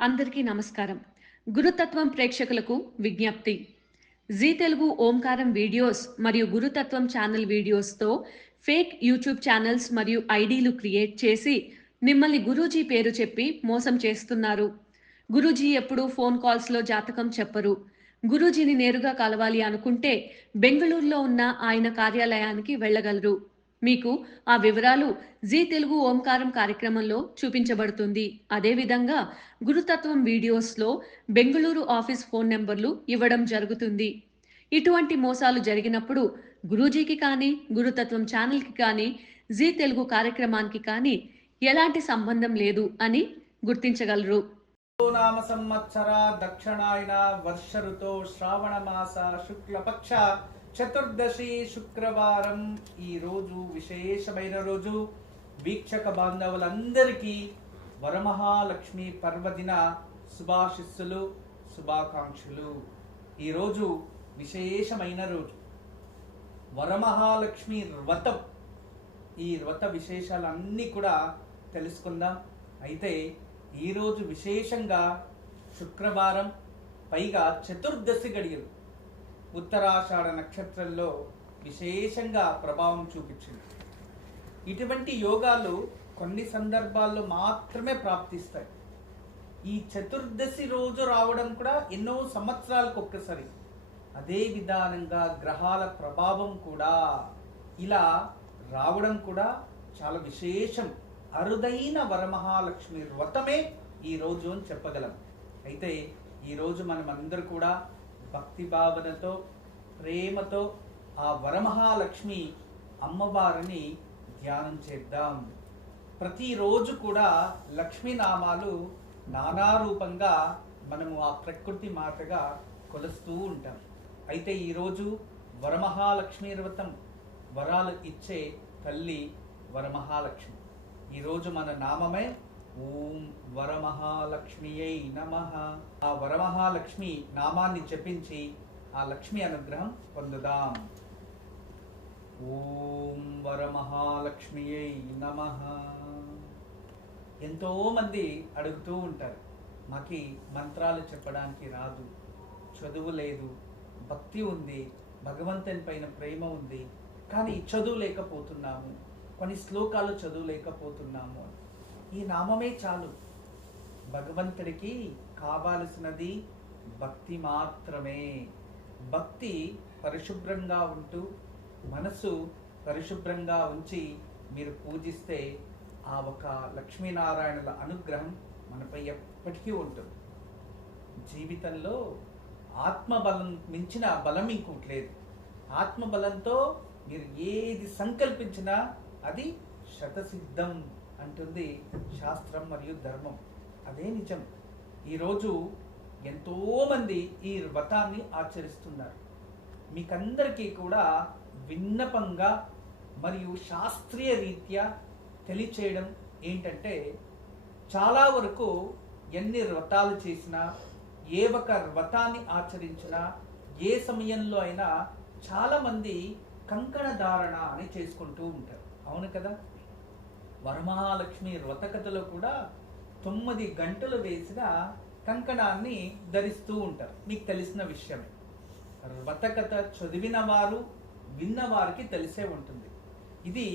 అందరికీ నమస్కారం. గురుతత్వం ప్రేక్షకులకు విజ్ఞప్తి. జీ తెలుగు ఓంకారం వీడియోస్ మరియు గురుతత్వం ఛానల్ వీడియోస్‌తో ఫేక్ యూట్యూబ్ ఛానల్స్ మరియు ఐడీలు క్రియేట్ చేసి మిమ్మల్ని గురూజీ పేరు చెప్పి మోసం చేస్తున్నారు. గురూజీ ఎప్పుడూ ఫోన్ కాల్స్‌లో జాతకం చెప్పరు. గురూజీని నేరుగా కలవాలి అనుకుంటే బెంగుళూరులో ఉన్న ఆయన కార్యాలయానికి వెళ్ళగలరు. మీకు ఆ వివరాలు జీ తెలుగు ఓంకారం కార్యక్రమంలో చూపించబడుతుంది. అదేవిధంగా గురుతత్వం వీడియోస్‌లో బెంగుళూరు ఆఫీస్ ఫోన్ నంబర్లు ఇవ్వడం జరుగుతుంది. ఇటువంటి మోసాలు జరిగినప్పుడు గురూజీకి కానీ, గురుతత్వం ఛానల్‌కి కానీ, జీ తెలుగు కార్యక్రమానికి కానీ ఎలాంటి సంబంధం లేదు అని గుర్తించగలరు. నామ సంవత్సర దక్షిణాయన వర్ష ఋతో శ్రావణ మాస శుక్లపక్ష చతుర్దశి శుక్రవారం. ఈ రోజు విశేషమైన రోజు. వీక్షక బాంధవులందరికీ వరమహాలక్ష్మి పర్వదిన శుభాశిస్సులు, శుభాకాంక్షలు. ఈరోజు విశేషమైన రోజు, వరమహాలక్ష్మి వ్రతం. ఈ వ్రత విశేషాలన్నీ కూడా తెలుసుకుందాం. అయితే ఈరోజు విశేషంగా శుక్రవారం, పైగా చతుర్దశి గడియలు ఉత్తరాషాఢ నక్షత్రంలో విశేషంగా ప్రభావం చూపించింది. ఇటువంటి యోగాలు కొన్ని సందర్భాల్లో మాత్రమే ప్రాప్తిస్తాయి. ఈ చతుర్దశి రోజు రావడం కూడా ఎన్నో సంవత్సరాలకు ఒక్కసారి. అదే విధానంగా గ్రహాల ప్రభావం కూడా ఇలా రావడం కూడా చాలా విశేషం. అరుదైన వరమహాలక్ష్మి వ్రతమే ఈ రోజు అని చెప్పగలం. అయితే ఈరోజు మనం అందరూ కూడా భక్తి భావనతో, ప్రేమతో ఆ వరమహాలక్ష్మి అమ్మవారిని ధ్యానం చేద్దాం. ప్రతిరోజు కూడా లక్ష్మీ నామాలు నానా రూపంగా మనము ఆ ప్రకృతి మాతగా కొలుస్తూ ఉంటాం. అయితే ఈరోజు వరమహాలక్ష్మి వ్రతం, వరాలు ఇచ్చే తల్లి వరమహాలక్ష్మి. ఈరోజు మన నామమే ఓం వరమహాలక్ష్మియై నమః. ఆ వరమహాలక్ష్మి నామాన్ని జపించి ఆ లక్ష్మి అనుగ్రహం పొందుదాం. ఓం వరమహాలక్ష్మియై నమః. ఎంతో మంది అడుగుతూ ఉంటారు, మాకి మంత్రాలు చెప్పడానికి రాదు, చదువు లేదు, భక్తి ఉంది, భగవంతుని పైన ప్రేమ ఉంది, కానీ చదువు లేకపోతున్నాము, కొన్ని శ్లోకాలు చదువులేకపోతున్నాము. ఈ నామమే చాలు. భగవంతుడికి కావాల్సినది భక్తి మాత్రమే. భక్తి పరిశుభ్రంగా ఉంటూ, మనసు పరిశుభ్రంగా ఉంచి మీరు పూజిస్తే ఆ ఒక లక్ష్మీనారాయణుల అనుగ్రహం మనపై ఎప్పటికీ ఉంటుంది. జీవితంలో ఆత్మబలం మించిన బలం ఇంకోటి లేదు. ఆత్మబలంతో మీరు ఏది సంకల్పించినా అది శతసిద్ధం అంటుంది శాస్త్రం మరియు ధర్మం. అదే నిజం. ఈరోజు ఎంతోమంది ఈ వ్రతాన్ని ఆచరిస్తున్నారు. మీకందరికీ కూడా విన్నపంగా మరియు శాస్త్రీయ రీత్యా తెలియచేయడం ఏంటంటే, చాలా వరకు ఎన్ని వ్రతాలు చేసినా, ఏ ఒక వ్రతాన్ని ఆచరించినా, ఏ సమయంలో అయినా చాలామంది కంకణ ధారణ అని చేసుకుంటూ ఉంటారు. అవును కదా? వరమహాలక్ష్మి వ్రతకథలో కూడా 9 గంటలు వేసిన కంకణాన్ని ధరిస్తూ ఉంటారు. మీకు తెలిసిన విషయమే. వ్రతకథ చదివిన వారు, విన్నవారికి తెలిసే ఉంటుంది. ఇది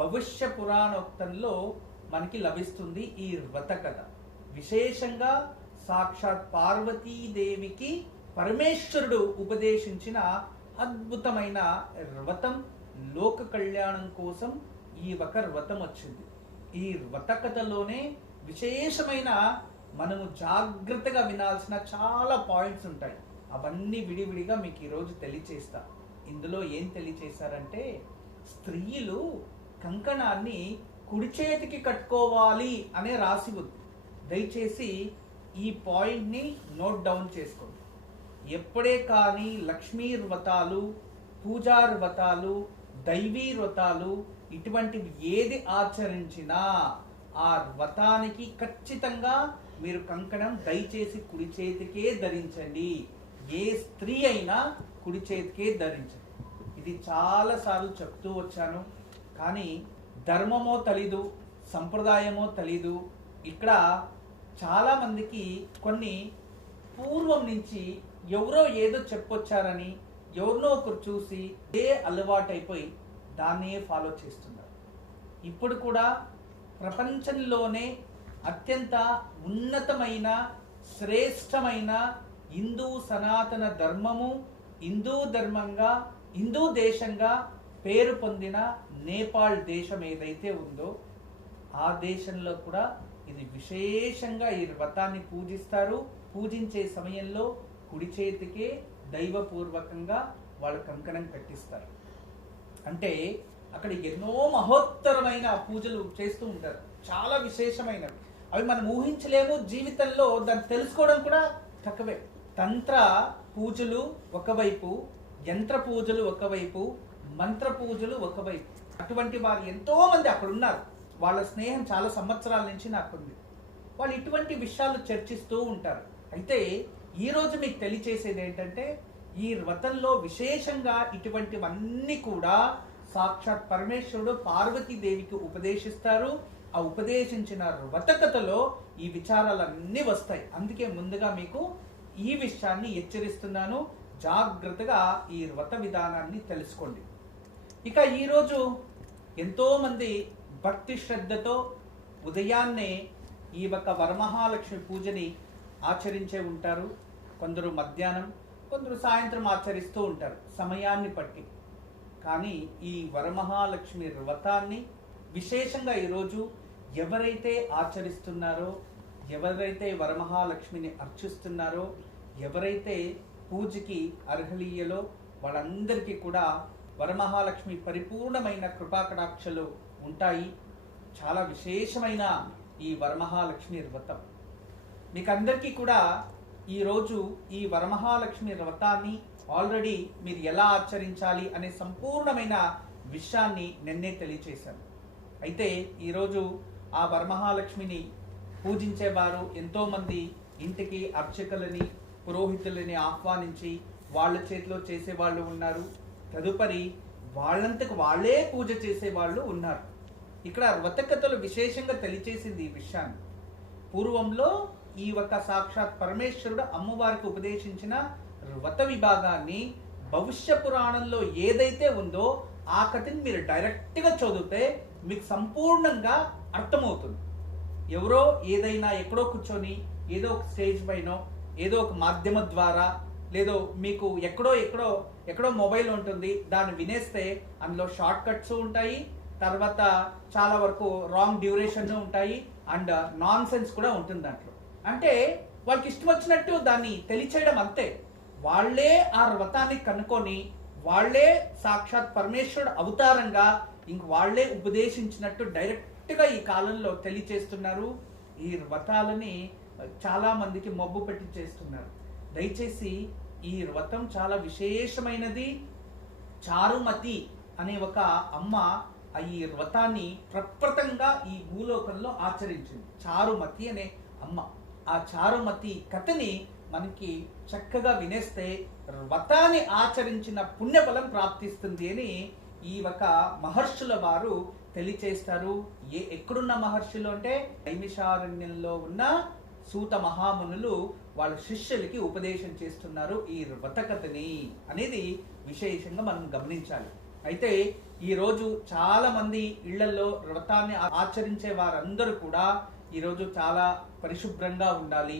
భవిష్య పురాణోక్తంలో మనకి లభిస్తుంది. ఈ వ్రతకథ విశేషంగా సాక్షాత్ పార్వతీదేవికి పరమేశ్వరుడు ఉపదేశించిన అద్భుతమైన వ్రతం. లోక కళ్యాణం కోసం ఈ ఒక వ్రతం వచ్చింది. ఈ వ్రత కథలోనే విశేషమైన మనము జాగ్రత్తగా వినాల్సిన చాలా పాయింట్స్ ఉంటాయి. అవన్నీ విడివిడిగా మీకు ఈరోజు తెలియచేస్తా. ఇందులో ఏం తెలియచేశారంటే, స్త్రీలు కంకణాన్ని కుడి చేతికి కట్టుకోవాలి అనే రాసి ఉంది. దయచేసి ఈ పాయింట్ని నోట్ డౌన్ చేసుకోండి. ఎప్పుడే కానీ లక్ష్మీ వ్రతాలు, పూజా వ్రతాలు, దైవీ వ్రతాలు ఇటువంటివి ఏది ఆచరించినా ఆ వ్రతానికి ఖచ్చితంగా మీరు కంకణం దయచేసి కుడి చేతికే ధరించండి. ఏ స్త్రీ అయినా కుడి చేతికే ధరించండి. ఇది చాలాసార్లు చెప్తూ వచ్చాను, కానీ ధర్మమో తెలీదు, సంప్రదాయమో తెలీదు. ఇక్కడ చాలా మందికి కొన్ని పూర్వం నుంచి ఎవరో ఏదో చెప్పొచ్చారని ఎవరినో ఒకరు చూసి ఏ అలవాటైపోయి దాన్నే ఫాలో చేస్తున్నారు. ఇప్పుడు కూడా ప్రపంచంలోనే అత్యంత ఉన్నతమైన శ్రేష్టమైన హిందూ సనాతన ధర్మము, హిందూ ధర్మంగా, హిందూ దేశంగా పేరు పొందిన నేపాల్ దేశం ఏదైతే ఉందో ఆ దేశంలో కూడా ఇది విశేషంగా ఈ వ్రతాన్ని పూజిస్తారు. పూజించే సమయంలో కుడి చేతికే దైవపూర్వకంగా వాళ్ళు కంకణం కట్టిస్తారు. అంటే అక్కడ ఎన్నో మహోత్తరమైన పూజలు చేస్తూ ఉంటారు, చాలా విశేషమైనవి. అవి మనం ఊహించలేము, జీవితంలో దాన్ని తెలుసుకోవడం కూడా తక్కువే. తంత్ర పూజలు ఒకవైపు, యంత్ర పూజలు ఒకవైపు, మంత్ర పూజలు ఒకవైపు. అటువంటి వారు ఎంతో మంది అక్కడ ఉన్నారు. వాళ్ళ స్నేహం చాలా సంవత్సరాల నుంచి నాకుంది. వాళ్ళు ఇటువంటి విషయాలు చర్చిస్తూ ఉంటారు. అయితే ఈరోజు మీకు తెలియచేసేది ఏంటంటే, ఈ వ్రతంలో విశేషంగా ఇటువంటివన్నీ కూడా సాక్షాత్ పరమేశ్వరుడు పార్వతీదేవికి ఉపదేశిస్తారు. ఆ ఉపదేశించిన వ్రతకథలో ఈ విచారాలన్నీ వస్తాయి. అందుకే ముందుగా మీకు ఈ విషయాన్ని హెచ్చరిస్తున్నాను, జాగ్రత్తగా ఈ వ్రత విధానాన్ని తెలుసుకోండి. ఇక ఈరోజు ఎంతో మంది భక్తి శ్రద్ధతో ఉదయాన్నే ఈ ఒక వరమహాలక్ష్మి పూజని ఆచరించే ఉంటారు. కొందరు మధ్యాహ్నం, కొందరు సాయంత్రం ఆచరిస్తూ ఉంటారు సమయాన్ని బట్టి. కానీ ఈ వరమహాలక్ష్మి వ్రతాన్ని విశేషంగా ఈరోజు ఎవరైతే ఆచరిస్తున్నారో, ఎవరైతే వరమహాలక్ష్మిని అర్చిస్తున్నారో, ఎవరైతే పూజకి అర్హలీయలో వాళ్ళందరికీ కూడా వరమహాలక్ష్మి పరిపూర్ణమైన కృపాకటాక్షలు ఉంటాయి. చాలా విశేషమైన ఈ వరమహాలక్ష్మి వ్రతం మీకు అందరికీ కూడా ఈరోజు ఈ వరమహాలక్ష్మి వ్రతాన్ని ఆల్రెడీ మీరు ఎలా ఆచరించాలి అనే సంపూర్ణమైన విషయాన్ని నిన్నే తెలియచేశాను. అయితే ఈరోజు ఆ వరమహాలక్ష్మిని పూజించేవారు ఎంతోమంది ఇంటికి అర్చకులని, పురోహితులని ఆహ్వానించి వాళ్ళ చేతిలో చేసేవాళ్ళు ఉన్నారు. తదుపరి వాళ్ళంతకు వాళ్ళే పూజ చేసేవాళ్ళు ఉన్నారు. ఇక్కడ వ్రతకథలు విశేషంగా తెలియచేసింది ఈ విషయాన్ని. పూర్వంలో ఈ ఒక సాక్షాత్ పరమేశ్వరుడు అమ్మవారికి ఉపదేశించిన వ్రత విభాగాన్ని భవిష్య పురాణంలో ఏదైతే ఉందో ఆ కథని మీరు డైరెక్ట్గా చదివితే మీకు సంపూర్ణంగా అర్థమవుతుంది. ఎవరో ఏదైనా ఎక్కడో కూర్చొని ఏదో ఒక స్టేజ్ పైన ఏదో ఒక మాధ్యమ ద్వారా, లేదో మీకు ఎక్కడో మొబైల్ ఉంటుంది, దాన్ని వినేస్తే అందులో షార్ట్ కట్స్ ఉంటాయి, తర్వాత చాలా వరకు రాంగ్ డ్యూరేషన్ ఉంటాయి, అండ్ నాన్ సెన్స్ కూడా ఉంటుంది దాంట్లో. అంటే వాళ్ళకి ఇష్టం వచ్చినట్టు దాన్ని తెలియచేయడం అంతే. వాళ్ళే ఆ వ్రతాన్ని కనుక్కొని వాళ్ళే సాక్షాత్ పరమేశ్వరుడు అవతారంగా ఇంక వాళ్ళే ఉపదేశించినట్టు డైరెక్ట్గా ఈ కాలంలో తెలియచేస్తున్నారు. ఈ వ్రతాలని చాలా మందికి మబ్బు పెట్టి చేస్తున్నారు. దయచేసి ఈ వ్రతం చాలా విశేషమైనది. చారుమతి అనే ఒక అమ్మ ఈ వ్రతాన్ని ప్రప్రథంగా ఈ భూలోకంలో ఆచరించింది. చారుమతి అనే అమ్మ. ఆ చారుమతి కథని మనకి చక్కగా వినేస్తే వ్రతాన్ని ఆచరించిన పుణ్యఫలం ప్రాప్తిస్తుంది అని ఈ ఒక మహర్షుల వారు తెలియచేస్తారు. ఎక్కడున్న మహర్షులు అంటే నైమిషారణ్యంలో ఉన్న సూత మహామునులు వాళ్ళ శిష్యులకి ఉపదేశం చేస్తున్నారు ఈ వ్రతకథని అనేది విశేషంగా మనం గమనించాలి. అయితే ఈరోజు చాలా మంది ఇళ్లలో వ్రతాన్ని ఆచరించే వారందరూ కూడా ఈరోజు చాలా పరిశుభ్రంగా ఉండాలి,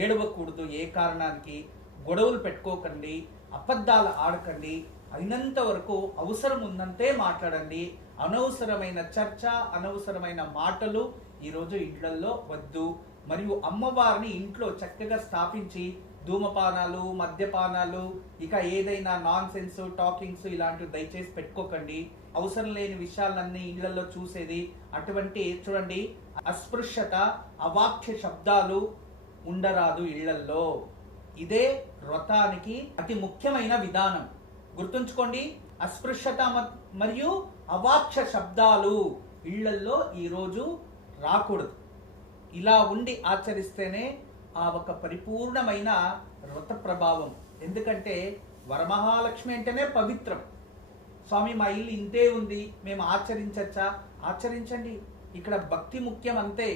ఏడవకూడదు, ఏ కారణానికి గొడవలు పెట్టుకోకండి, అబద్ధాలు ఆడకండి, అయినంత వరకు అవసరం ఉన్నంతే మాట్లాడండి, అనవసరమైన చర్చ, అనవసరమైన మాటలు ఈరోజు ఇళ్లలో వద్దు. మరియు అమ్మవారిని ఇంట్లో చక్కగా స్థాపించి ధూమపానాలు, మద్యపానాలు, ఇక ఏదైనా నాన్ సెన్స్ టాకింగ్స్ ఇలాంటివి దయచేసి పెట్టుకోకండి. అవసరం లేని విషయాలన్నీ ఇళ్లలో చూసేది అటువంటి చూడండి, అస్పృశ్యత, అవాక్య శబ్దాలు ఉండరాదు ఇళ్లల్లో. ఇదే వ్రతానికి అతి ముఖ్యమైన విధానం. గుర్తుంచుకోండి, అస్పృశ్యత మరియు అవాక్య శబ్దాలు ఇళ్లల్లో ఈరోజు రాకూడదు. ఇలా ఉండి ఆచరిస్తేనే ఆ ఒక పరిపూర్ణమైన వ్రత ప్రభావం. ఎందుకంటే వరమహాలక్ష్మి అంటేనే పవిత్రం. స్వామి మా ఇల్లు ఇంతే ఉంది, మేము ఆచరించచ్చా? ఆచరించండి. ఇక్కడ భక్తి ముఖ్యం అంతే.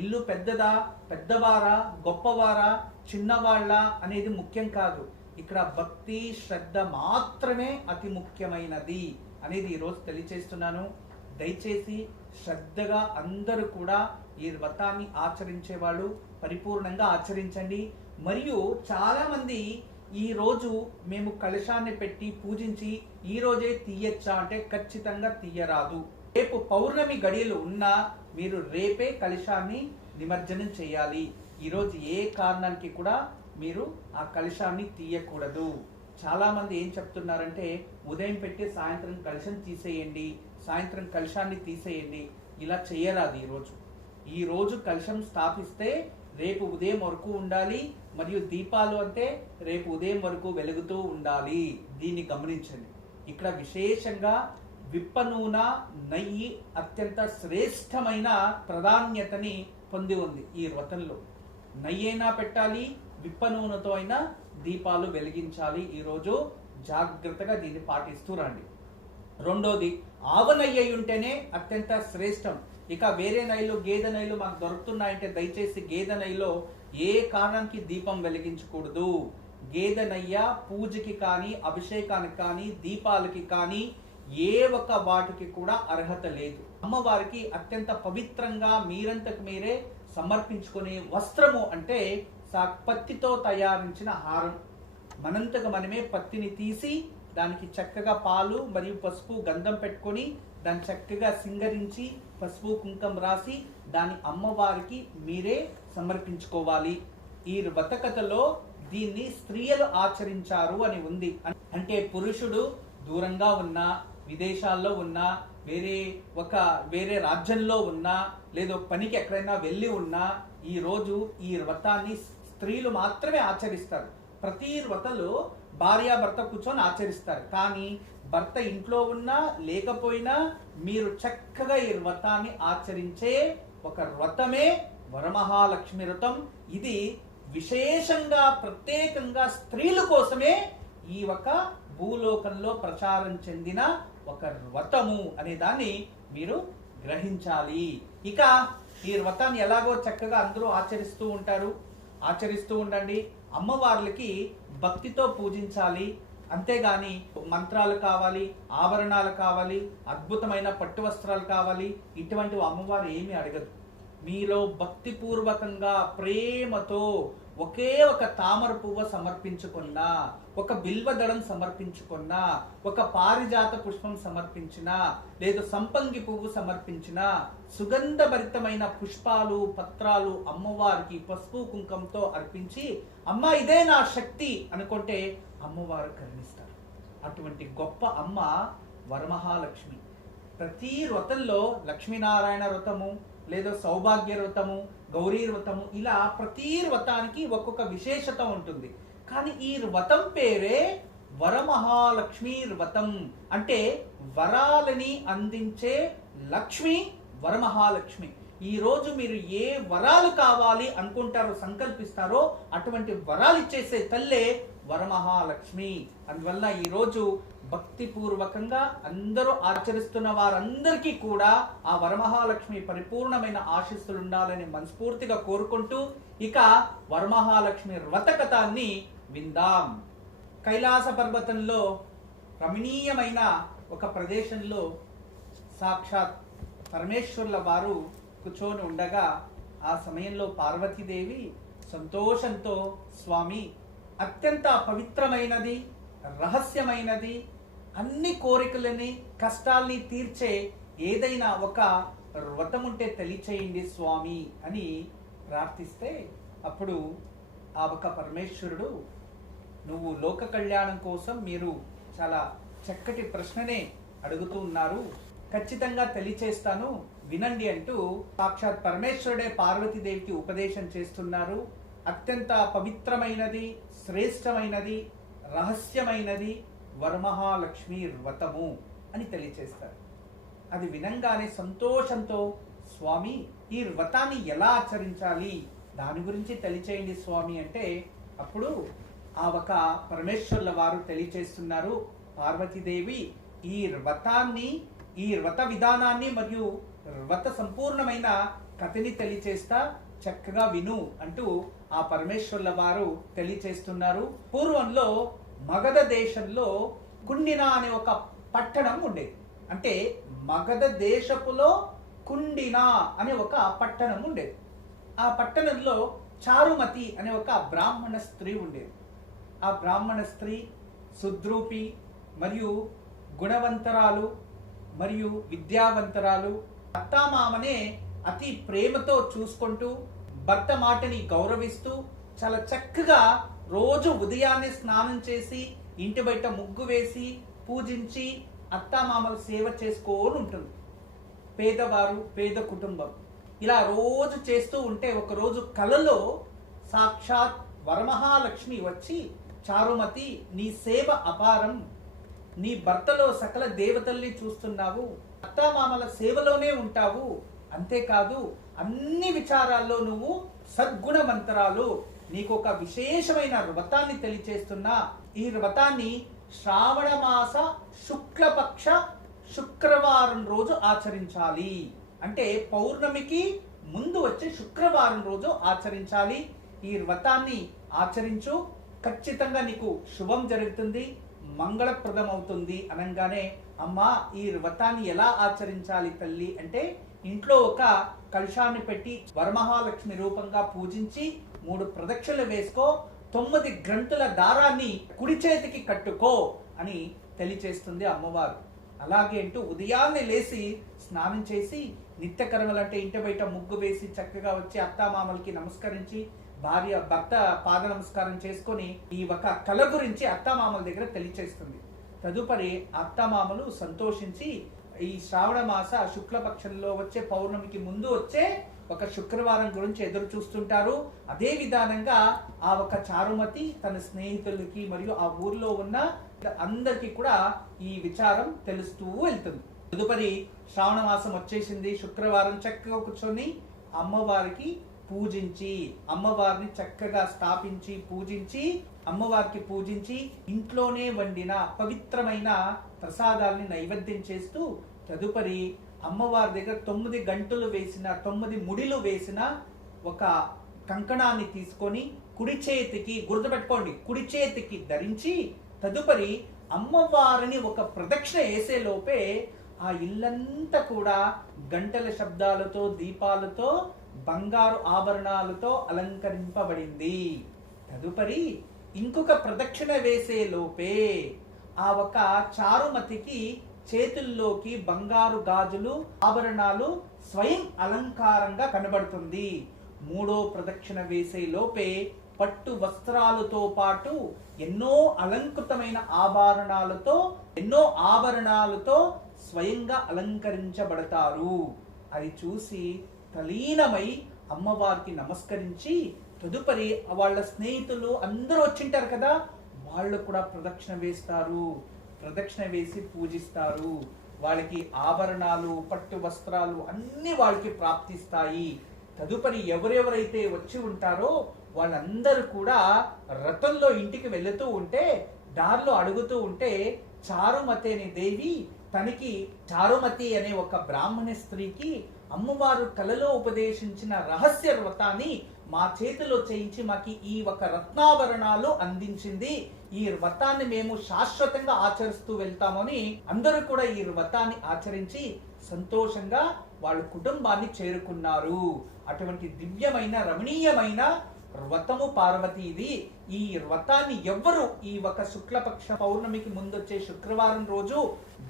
ఇల్లు పెద్దదా, పెద్దవారా, గొప్పవారా, చిన్నవాళ్ళ అనేది ముఖ్యం కాదు. ఇక్కడ భక్తి శ్రద్ధ మాత్రమే అతి ముఖ్యమైనది అనేది ఈరోజు తెలియచేస్తున్నాను. దయచేసి శ్రద్ధగా అందరూ కూడా ఈ వ్రతాన్ని ఆచరించే వాళ్ళు పరిపూర్ణంగా ఆచరించండి. మరియు చాలా మంది ఈ రోజు మేము కలశాన్ని పెట్టి పూజించి ఈ రోజే తీయచ్చా అంటే ఖచ్చితంగా తీయరాదు. రేపు పౌర్ణమి గడియలు ఉన్నా మీరు రేపే కలశాన్ని నిమజ్జనం చేయాలి. ఈరోజు ఏ కారణానికి కూడా మీరు ఆ కలశాన్ని తీయకూడదు. చాలా మంది ఏం చెప్తున్నారంటే ఉదయం పెట్టి సాయంత్రం కలశం తీసేయండి, సాయంత్రం కలశాన్ని తీసేయండి. ఇలా చేయరాదు. ఈ రోజు కలశం స్థాపిస్తే రేపు ఉదయం వరకు ఉండాలి, మరియు దీపాలు అంటే రేపు ఉదయం వరకు వెలుగుతూ ఉండాలి. దీన్ని గమనించండి. ఇక్కడ విశేషంగా విప్ప నూనె, నెయ్యి అత్యంత శ్రేష్టమైన ప్రాధాన్యతని పొంది ఉంది. ఈ వ్రతంలో నెయ్యి అయినా పెట్టాలి, విప్ప నూనెతో అయినా దీపాలు వెలిగించాలి. ఈరోజు జాగ్రత్తగా దీన్ని పాటిస్తూ రండి. రెండోది, ఆవ నెయ్యి ఉంటేనే అత్యంత శ్రేష్టం. ఇక వేరే నెయ్యిలు, గేదె నెయ్యిలు మాకు దొరుకుతున్నాయంటే దయచేసి గేదె నెయ్యిలో ఏ కారణానికి దీపం వెలిగించకూడదు. గేదె నెయ్య పూజకి కానీ, అభిషేకానికి కానీ, దీపాలకి కానీ ఏ ఒక్క వాటికి కూడా అర్హత లేదు. అమ్మవారికి అత్యంత పవిత్రంగా మీరంతకు మీరే సమర్పించుకునే వస్త్రము అంటే పత్తితో తయారించిన హారం. మనంతకు మనమే పత్తిని తీసి దానికి చక్కగా పాలు మరియు పసుపు గంధం పెట్టుకొని దాన్ని చక్కగా సింగరించి పసుపు కుంకం రాసి దాని అమ్మవారికి మీరే సమర్పించుకోవాలి. ఈ వ్రతకథలో దీన్ని స్త్రీలు ఆచరించారు అని ఉంది. అంటే పురుషుడు దూరంగా ఉన్నా, విదేశాల్లో ఉన్నా, వేరే రాజ్యంలో ఉన్నా, లేదా పనికి ఎక్కడైనా వెళ్ళి ఉన్నా ఈ రోజు ఈ వ్రతాన్ని స్త్రీలు మాత్రమే ఆచరిస్తారు. ప్రతి వ్రతలో భార్యాభర్త కూర్చొని ఆచరిస్తారు. కానీ భర్త ఇంట్లో ఉన్నా లేకపోయినా మీరు చక్కగా ఈ వ్రతాన్ని ఆచరించే ఒక వ్రతమే వరమహాలక్ష్మి వ్రతం. ఇది విశేషంగా ప్రత్యేకంగా స్త్రీల కోసమే ఈ ఒక భూలోకంలో ప్రచారం చెందిన ఒక వ్రతము అనే దాన్ని మీరు గ్రహించాలి. ఇక ఈ వ్రతాన్ని ఎలాగో చక్కగా అందరూ ఆచరిస్తూ ఉండండి. అమ్మవార్లకి భక్తితో పూజించాలి. అంతేగాని మంత్రాలు కావాలి, ఆభరణాలు కావాలి, అద్భుతమైన పట్టు వస్త్రాలు కావాలి, ఇటువంటివి అమ్మవారు ఏమీ అడగదు. మీలో భక్తిపూర్వకంగా ప్రేమతో ఒకే ఒక తామర పువ్వు సమర్పించుకున్నా, ఒక బిల్వదళం సమర్పించుకున్నా, ఒక పారిజాత పుష్పం సమర్పించినా, లేదా సంపంగి పువ్వు సమర్పించినా, సుగంధభరితమైన పుష్పాలు పత్రాలు అమ్మవారికి పసుపు కుంకంతో అర్పించి అమ్మ ఇదే నా శక్తి అనుకుంటే అమ్మవారు కరుణిస్తారు. అటువంటి గొప్ప అమ్మ వరమహాలక్ష్మి. ప్రతి వ్రతంలో లక్ష్మీనారాయణ వ్రతము, లేదా సౌభాగ్య వ్రతము, గౌరీ వ్రతము, ఇలా ప్రతి వ్రతానికి ఒక్కొక్క విశేషత ఉంటుంది. కానీ ఈ వ్రతం పేరే వరమహాలక్ష్మి వ్రతం. అంటే వరాలని అందించే లక్ష్మి వరమహాలక్ష్మి. ఈ రోజు మీరు ఏ వరాలు కావాలి అనుకుంటారో, సంకల్పిస్తారో అటువంటి వరాలు ఇచ్చేసే తల్లే వరమహాలక్ష్మి. అందువల్ల ఈరోజు భక్తిపూర్వకంగా అందరూ ఆచరిస్తున్న వారందరికీ కూడా ఆ వరమహాలక్ష్మి పరిపూర్ణమైన ఆశీస్సులు ఉండాలని మనస్ఫూర్తిగా కోరుకుంటూ ఇక వరమహాలక్ష్మి వ్రతకథాన్ని విందాం. కైలాస పర్వతంలో రమణీయమైన ఒక ప్రదేశంలో సాక్షాత్ పరమేశ్వరుల వారు కూర్చొని ఉండగా ఆ సమయంలో పార్వతీదేవి సంతోషంతో స్వామి అత్యంత పవిత్రమైనది, రహస్యమైనది, అన్ని కోరికలని కష్టాల్ని తీర్చే ఏదైనా ఒక వ్రతం ఉంటే తెలియచేయండి స్వామి అని ప్రార్థిస్తే అప్పుడు ఆ ఒక పరమేశ్వరుడు, నువ్వు లోక కళ్యాణం కోసం మీరు చాలా చక్కటి ప్రశ్ననే అడుగుతూ ఉన్నారు, ఖచ్చితంగా తెలియచేస్తాను వినండి అంటూ సాక్షాత్ పరమేశ్వరుడే పార్వతీదేవికి ఉపదేశం చేస్తున్నారు. అత్యంత పవిత్రమైనది, శ్రేష్టమైనది, రహస్యమైనది వరమహాలక్ష్మి వ్రతము అని తెలియచేస్తారు. అది వినంగానే సంతోషంతో స్వామి ఈ వ్రతాన్ని ఎలా ఆచరించాలి దాని గురించి తెలియచేయండి స్వామి అంటే అప్పుడు ఆ ఒక పరమేశ్వరుల వారు తెలియచేస్తున్నారు, పార్వతీదేవి ఈ వ్రతాన్ని, ఈ వ్రత విధానాన్ని మరియు వ్రత సంపూర్ణమైన కథని తెలియచేస్తా, చక్కగా విను అంటూ ఆ పరమేశ్వర్ల వారు తెలియచేస్తున్నారు. పూర్వంలో మగధ దేశంలో కుండిన అనే ఒక పట్టణం ఉండేది. అంటే మగధ దేశపులో కుండిన అనే ఒక పట్టణం ఉండేది. ఆ పట్టణంలో చారుమతి అనే ఒక బ్రాహ్మణ స్త్రీ ఉండేది. ఆ బ్రాహ్మణ స్త్రీ సుద్రూపి మరియు గుణవంతరాలు మరియు విద్యావంతరాలు. అత్తామామనే అతి ప్రేమతో చూసుకుంటూ భర్త మాటని గౌరవిస్తూ చాలా చక్కగా రోజు ఉదయాన్నే స్నానం చేసి ఇంటి బయట ముగ్గు వేసి పూజించి అత్తామామల సేవ చేసుకోని ఉంటుంది. పేదవారు, పేద కుటుంబం ఇలా రోజు చేస్తూ ఉంటే ఒకరోజు కలలో సాక్షాత్ వరమహాలక్ష్మి వచ్చి, చారుమతి నీ సేవ అపారం, నీ భర్తలో సకల దేవతల్ని చూస్తున్నావు, అత్తామామల సేవలోనే ఉంటావు, అంతేకాదు అన్ని విచారాల్లో నువ్వు సద్గుణవంతరాలు, నీకు ఒక విశేషమైన వ్రతాన్ని తెలియచేస్తున్నా. ఈ వ్రతాన్ని శ్రావణ మాస శుక్లపక్ష శుక్రవారం రోజు ఆచరించాలి. అంటే పౌర్ణమికి ముందు వచ్చే శుక్రవారం రోజు ఆచరించాలి. ఈ వ్రతాన్ని ఆచరించు, ఖచ్చితంగా నీకు శుభం జరుగుతుంది, మంగళప్రదం అవుతుంది అనగానే, అమ్మా ఈ వ్రతాన్ని ఎలా ఆచరించాలి తల్లి అంటే, ఇంట్లో ఒక కలశాన్ని పెట్టి వరమహాలక్ష్మి రూపంగా పూజించి 3 ప్రదక్షిణలు వేసుకో, 9 గంటల దారాన్ని కుడి చేతికి కట్టుకో అని తెలియచేస్తుంది అమ్మవారు. అలాగే అంటూ ఉదయాన్నే లేచి స్నానం చేసి నిత్యకర్మలంటే ఇంటి బయట ముగ్గు వేసి చక్కగా వచ్చి అత్తామామలకి నమస్కరించి భార్య భర్త పాద నమస్కారం చేసుకొని ఈ ఒక కళ గురించి అత్తామామల దగ్గర తెలియచేస్తుంది. తదుపరి అత్తామామలు సంతోషించి ఈ శ్రావణ మాస శుక్లపక్షంలో వచ్చే పౌర్ణమికి ముందు వచ్చే ఒక శుక్రవారం గురించి ఎదురు చూస్తుంటారు. అదే విధానంగా ఆ ఒక చారుమతి తన స్నేహితులకి మరియు ఆ ఊర్లో ఉన్న అందరికి కూడా ఈ విచారం తెలుస్తూ వెళ్తుంది. తదుపరి శ్రావణ మాసం వచ్చేసింది. శుక్రవారం చక్కగా కూర్చొని అమ్మవారికి పూజించి, అమ్మవారిని చక్కగా స్థాపించి పూజించి, అమ్మవారికి పూజించి ఇంట్లోనే వండిన పవిత్రమైన ప్రసాదాలని నైవేద్యం చేస్తూ, తదుపరి అమ్మవారి దగ్గర 9 గంటలు వేసిన 9 ముడిలు వేసిన ఒక కంకణాన్ని తీసుకొని కుడి చేతికి, గుర్తుపెట్టుకోండి, కుడి చేతికి ధరించి, తదుపరి అమ్మవారిని ఒక ప్రదక్షిణ వేసే లోపే ఆ ఇల్లంతా కూడా గంటల శబ్దాలతో, దీపాలతో, బంగారు ఆభరణాలతో అలంకరింపబడింది. తదుపరి ఇంకొక ప్రదక్షిణ వేసే లోపే ఆ ఒక చారుమతికి చేతుల్లోకి బంగారు గాజులు, ఆభరణాలు స్వయం అలంకారంగా కనబడుతుంది. 3వ ప్రదక్షిణ వేసే లోపే పట్టు వస్త్రాలతో పాటు ఎన్నో అలంకృతమైన ఆభరణాలతో స్వయంగా అలంకరించబడతారు. అది చూసి తలీనమై అమ్మవారికి నమస్కరించి, తదుపరి వాళ్ళ స్నేహితులు అందరూ వచ్చింటారు కదా, వాళ్ళు కూడా ప్రదక్షిణ వేస్తారు. ప్రదక్షిణ వేసి పూజిస్తారు. వాళ్ళకి ఆభరణాలు, పట్టు వస్త్రాలు అన్ని వాళ్ళకి ప్రాప్తిస్తాయి. తదుపరి ఎవరెవరైతే వచ్చి ఉంటారో వాళ్ళందరూ కూడా రథంలో ఇంటికి వెళుతూ ఉంటే, దారిలో అడుగుతూ ఉంటే, చారుమతి అనే దేవి తనకి, చారుమతి అనే ఒక బ్రాహ్మణ స్త్రీకి అమ్మవారు కలలో ఉపదేశించిన రహస్య వ్రతాన్ని మా చేతిలో చేయించి మాకి ఈ ఒక రత్నాభరణాలు అందించింది. ఈ వ్రతాన్ని మేము శాశ్వతంగా ఆచరిస్తూ వెళ్తామని అందరూ కూడా ఈ వ్రతాన్ని ఆచరించి సంతోషంగా వాళ్ళ కుటుంబాన్ని చేరుకున్నారు. అటువంటి దివ్యమైన రమణీయమైన వ్రతము పార్వతి ఇది. ఈ వ్రతాన్ని ఎవ్వరు ఈ ఒక శుక్లపక్ష పౌర్ణమికి ముందొచ్చే శుక్రవారం రోజు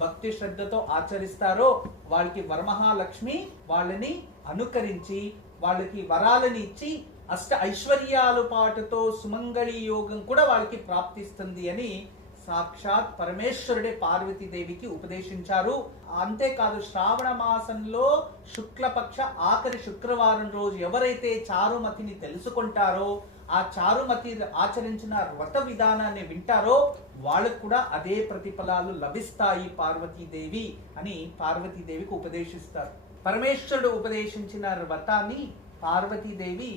భక్తి శ్రద్ధతో ఆచరిస్తారో వాళ్ళకి వరమహాలక్ష్మి వాళ్ళని అనుకరించి వాళ్ళకి వరాలని ఇచ్చి అష్ట ఐశ్వర్యాలు పాటుతో సుమంగళి యోగం కూడా వాళ్ళకి ప్రాప్తిస్తుంది అని సాక్షాత్ పరమేశ్వరుడే పార్వతీదేవికి ఉపదేశించారు. అంతేకాదు శ్రావణ మాసంలో శుక్లపక్ష ఆఖరి శుక్రవారం రోజు ఎవరైతే చారుమతిని తెలుసుకుంటారో, ఆ చారుమతి ఆచరించిన వ్రత విధానాన్ని వింటారో వాళ్ళకు కూడా అదే ప్రతిఫలాలు లభిస్తాయి పార్వతీదేవి అని పార్వతీదేవికి ఉపదేశిస్తారు. పరమేశ్వరుడు ఉపదేశించిన వ్రతాన్ని పార్వతీదేవి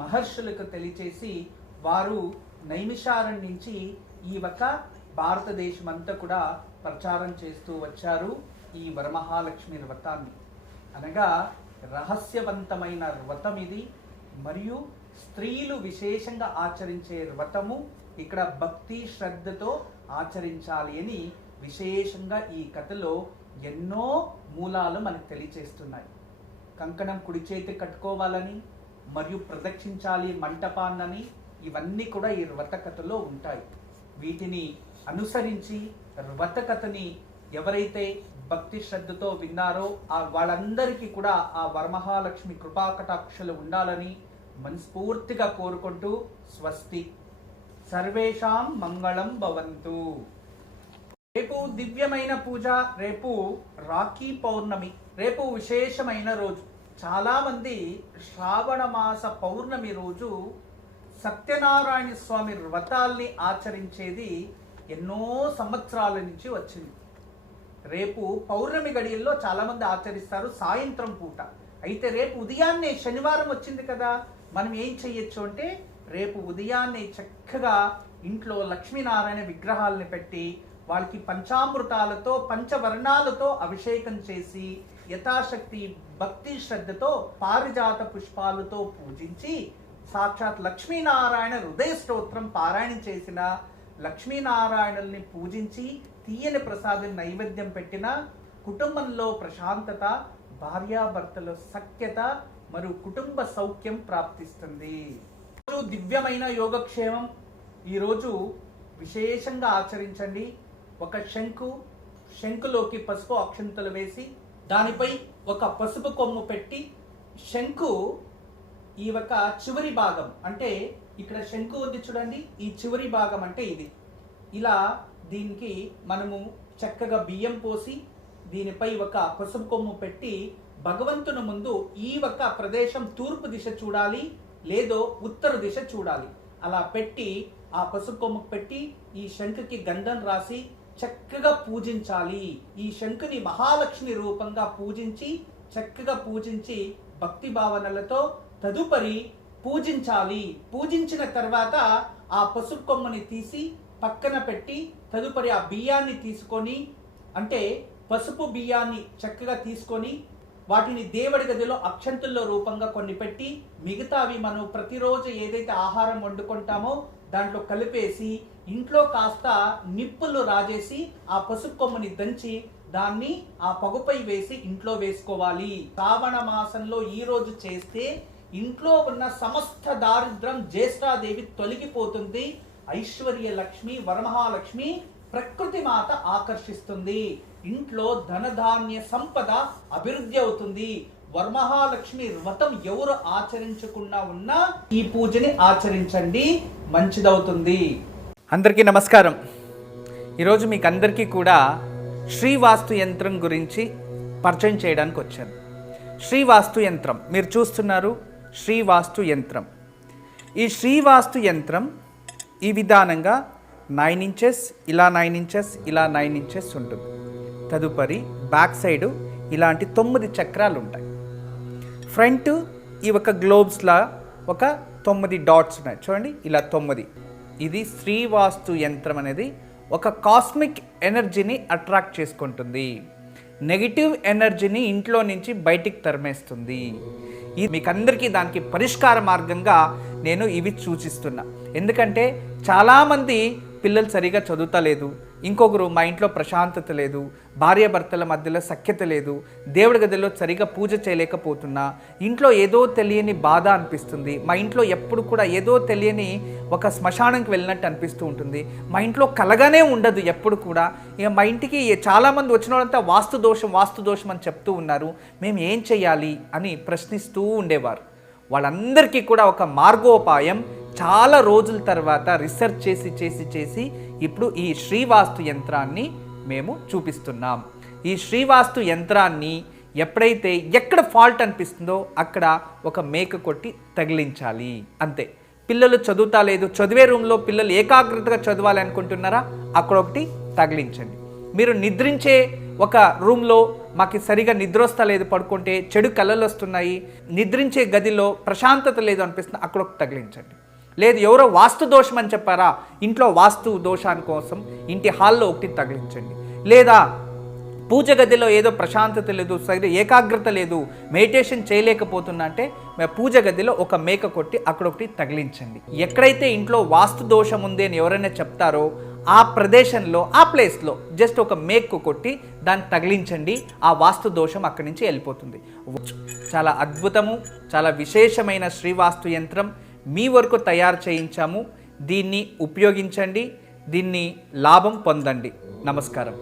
మహర్షులకు తెలియచేసి వారు నైమిషారణ్యం నుంచి ఈ ఒక భారతదేశం అంతా కూడా ప్రచారం చేస్తూ వచ్చారు ఈ వరమహాలక్ష్మి వ్రతాన్ని. అనగా రహస్యవంతమైన వ్రతం ఇది. మరియు స్త్రీలు విశేషంగా ఆచరించే వ్రతము. ఇక్కడ భక్తి శ్రద్ధతో ఆచరించాలి అని విశేషంగా ఈ కథలో ఎన్నో మూలాలు మనకు తెలియచేస్తున్నాయి. కంకణం కుడి చేతి కట్టుకోవాలని మరియు ప్రదక్షించాలి మంటపాన్నని, ఇవన్నీ కూడా ఈ వ్రత కథలో ఉంటాయి. వీటిని అనుసరించి వ్రత కథని ఎవరైతే భక్తి శ్రద్ధతో విన్నారో వాళ్ళందరికీ కూడా ఆ వరమహాలక్ష్మి కృపాకటాక్షలు ఉండాలని మనస్ఫూర్తిగా కోరుకుంటూ స్వస్తి. సర్వేషాం మంగళం భవంతు. రేపు దివ్యమైన పూజ, రేపు రాఖీ పౌర్ణమి, రేపు విశేషమైన రోజు. చాలా మంది శ్రావణ మాస పౌర్ణమి రోజు సత్యనారాయణ స్వామి వ్రతాల్ని ఆచరించేది ఎన్నో సంవత్సరాల నుంచి వచ్చింది. రేపు పౌర్ణమి గడియల్లో చాలా మంది ఆచరిస్తారు సాయంత్రం పూట. అయితే రేపు ఉదయాన్నే శనివారం వచ్చింది కదా, మనం ఏం చెయ్యొచ్చు అంటే రేపు ఉదయాన్నే చక్కగా ఇంట్లో లక్ష్మీనారాయణ విగ్రహాలని పెట్టి వాళ్ళకి పంచామృతాలతో పంచవర్ణాలతో అభిషేకం చేసి యథాశక్తి భక్తి శ్రద్ధతో పారిజాత పుష్పాలతో పూజించి సాక్షాత్ లక్ష్మీనారాయణ హృదయ స్తోత్రం పారాయణం చేసిన లక్ష్మీనారాయణుల్ని పూజించి తీయని ప్రసాదం నైవేద్యం పెట్టిన కుటుంబంలో ప్రశాంతత, భార్యాభర్తల సఖ్యత మరియు కుటుంబ సౌఖ్యం ప్రాప్తిస్తుంది. దివ్యమైన యోగక్షేమం ఈరోజు విశేషంగా ఆచరించండి. ఒక శంకులోకి పసుపు అక్షంతలు వేసి దానిపై ఒక పసుపు కొమ్ము పెట్టి శంకు ఈ ఒక చివరి భాగం అంటే ఇక్కడ శంకు ఉంది చూడండి, ఈ చివరి భాగం అంటే ఇది. ఇలా దీనికి మనము చక్కగా బియ్యం పోసి దీనిపై ఒక పసుపు కొమ్ము పెట్టి భగవంతుని ముందు ఈ ఒక ప్రదేశం తూర్పు దిశ చూడాలి లేదో ఉత్తర దిశ చూడాలి. అలా పెట్టి ఆ పసుపు కొమ్ముకు పెట్టి ఈ శంఖకి గంధం రాసి చక్కగా పూజించాలి. ఈ శంఖుని మహాలక్ష్మి రూపంగా పూజించి చక్కగా పూజించి భక్తి భావనలతో తదుపరి పూజించాలి. పూజించిన తర్వాత ఆ పసుపు కొమ్మని తీసి పక్కన పెట్టి తదుపరి ఆ బియ్యాన్ని తీసుకొని అంటే పసుపు బియ్యాన్ని చక్కగా తీసుకొని వాటిని దేవుడి గదిలో అక్షంతుల్లో రూపంగా కొన్ని పెట్టి మిగతావి మనం ప్రతిరోజు ఏదైతే ఆహారం వండుకుంటామో దాంట్లో కలిపేసి ఇంట్లో కాస్త నిప్పులు రాజేసి ఆ పసుపు కొమ్మని దంచి దాన్ని ఆ పొగపై వేసి ఇంట్లో వేసుకోవాలి. శ్రావణ మాసంలో ఈ రోజు చేస్తే ఇంట్లో ఉన్న సమస్త దారిద్ర్యం జ్యేష్ఠాదేవి తొలగిపోతుంది. ఐశ్వర్య లక్ష్మి వరమహాలక్ష్మి ప్రకృతి మాత ఆకర్షిస్తుంది. ఇంట్లో ధనధాన్య సంపద అభివృద్ధి అవుతుంది. వరమహాలక్ష్మి వ్రతం ఎవరు ఆచరించకుండా ఉన్నా ఈ పూజని ఆచరించండి, మంచిదవుతుంది. అందరికీ నమస్కారం. ఈరోజు మీకు అందరికీ కూడా శ్రీవాస్తు యంత్రం గురించి పరిచయం చేయడానికి వచ్చాను. శ్రీవాస్తు యంత్రం మీరు చూస్తున్నారు. శ్రీవాస్తు యంత్రం, ఈ శ్రీవాస్తు యంత్రం ఈ విధానంగా 9 ఇంచెస్ ఇలా 9 ఇంచెస్ ఇలా 9 ఇంచెస్ ఉంటుంది. తదుపరి బ్యాక్ సైడు ఇలాంటి 9 చక్రాలు ఉంటాయి. ఫ్రంట్ ఈ ఒక గ్లోబ్స్లా ఒక 9 డాట్స్ ఉన్నాయి చూడండి, ఇలా 9. ఇది శ్రీవాస్తు యంత్రం అనేది ఒక కాస్మిక్ ఎనర్జీని అట్రాక్ట్ చేసుకుంటుంది. నెగిటివ్ ఎనర్జీని ఇంట్లో నుంచి బయటికి తరిమేస్తుంది. ఇది మీకు అందరికీ దానికి పరిష్కార మార్గంగా నేను ఇవి సూచిస్తున్నా. ఎందుకంటే చాలామంది పిల్లలు సరిగా చదువుతలేదు, ఇంకొకరు మా ఇంట్లో ప్రశాంతత లేదు, భార్యాభర్తల మధ్యలో సఖ్యత లేదు, దేవుడి గదిలో సరిగా పూజ చేయలేకపోతున్నా, ఇంట్లో ఏదో తెలియని బాధ అనిపిస్తుంది, మా ఇంట్లో ఎప్పుడు కూడా ఏదో తెలియని ఒక శ్మశానంకి వెళ్ళినట్టు అనిపిస్తూ ఉంటుంది, మా ఇంట్లో కలగానే ఉండదు ఎప్పుడు కూడా. ఇక మా ఇంటికి చాలామంది వచ్చిన వాళ్ళంతా వాస్తు దోషం అని చెప్తూ ఉన్నారు, మేము ఏం చేయాలి అని ప్రశ్నిస్తూ ఉండేవారు. వాళ్ళందరికీ కూడా ఒక మార్గోపాయం చాలా రోజుల తర్వాత రీసెర్చ్ చేసి ఇప్పుడు ఈ శ్రీవాస్తు యంత్రాన్ని మేము చూపిస్తున్నాం. ఈ శ్రీవాస్తు యంత్రాన్ని ఎప్పుడైతే ఎక్కడ ఫాల్ట్ అనిపిస్తుందో అక్కడ ఒక మేక కొట్టి తగిలించాలి, అంతే. పిల్లలు చదువుతా లేదు, చదివే రూమ్లో పిల్లలు ఏకాగ్రతగా చదవాలి అనుకుంటున్నారా, అక్కడ ఒకటి తగిలించండి. మీరు నిద్రించే ఒక రూమ్లో మాకు సరిగా నిద్ర వస్తలేదు, పడుకుంటే చెడు కళలు వస్తున్నాయి, నిద్రించే గదిలో ప్రశాంతత లేదు అనిపిస్తుంది, అక్కడ ఒకటి తగిలించండి. లేదు ఎవరో వాస్తు దోషం అని చెప్పారా, ఇంట్లో వాస్తు దోషాని కోసం ఇంటి హాల్లో ఒకటి తగిలించండి. లేదా పూజ గదిలో ఏదో ప్రశాంతత లేదు, ఏకాగ్రత లేదు, మెడిటేషన్ చేయలేకపోతున్నా అంటే పూజ గదిలో ఒక మేక కొట్టి అక్కడ ఒకటి తగిలించండి. ఎక్కడైతే ఇంట్లో వాస్తు దోషం ఉంది అని ఎవరైనా చెప్తారో ఆ ప్రదేశంలో, ఆ ప్లేస్లో జస్ట్ ఒక మేకు కొట్టి దాన్ని తగిలించండి. ఆ వాస్తు దోషం అక్కడి నుంచి వెళ్ళిపోతుంది. చాలా అద్భుతము, చాలా విశేషమైన శ్రీవాస్తు యంత్రం మీ వరకు తయారు చేయించాము. దీన్ని ఉపయోగించండి, దీన్ని లాభం పొందండి. నమస్కారం.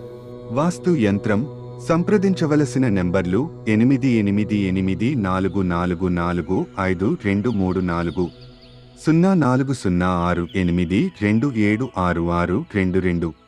వాస్తు యంత్రం సంప్రదించవలసిన నెంబర్లు 8844452334 040682766622.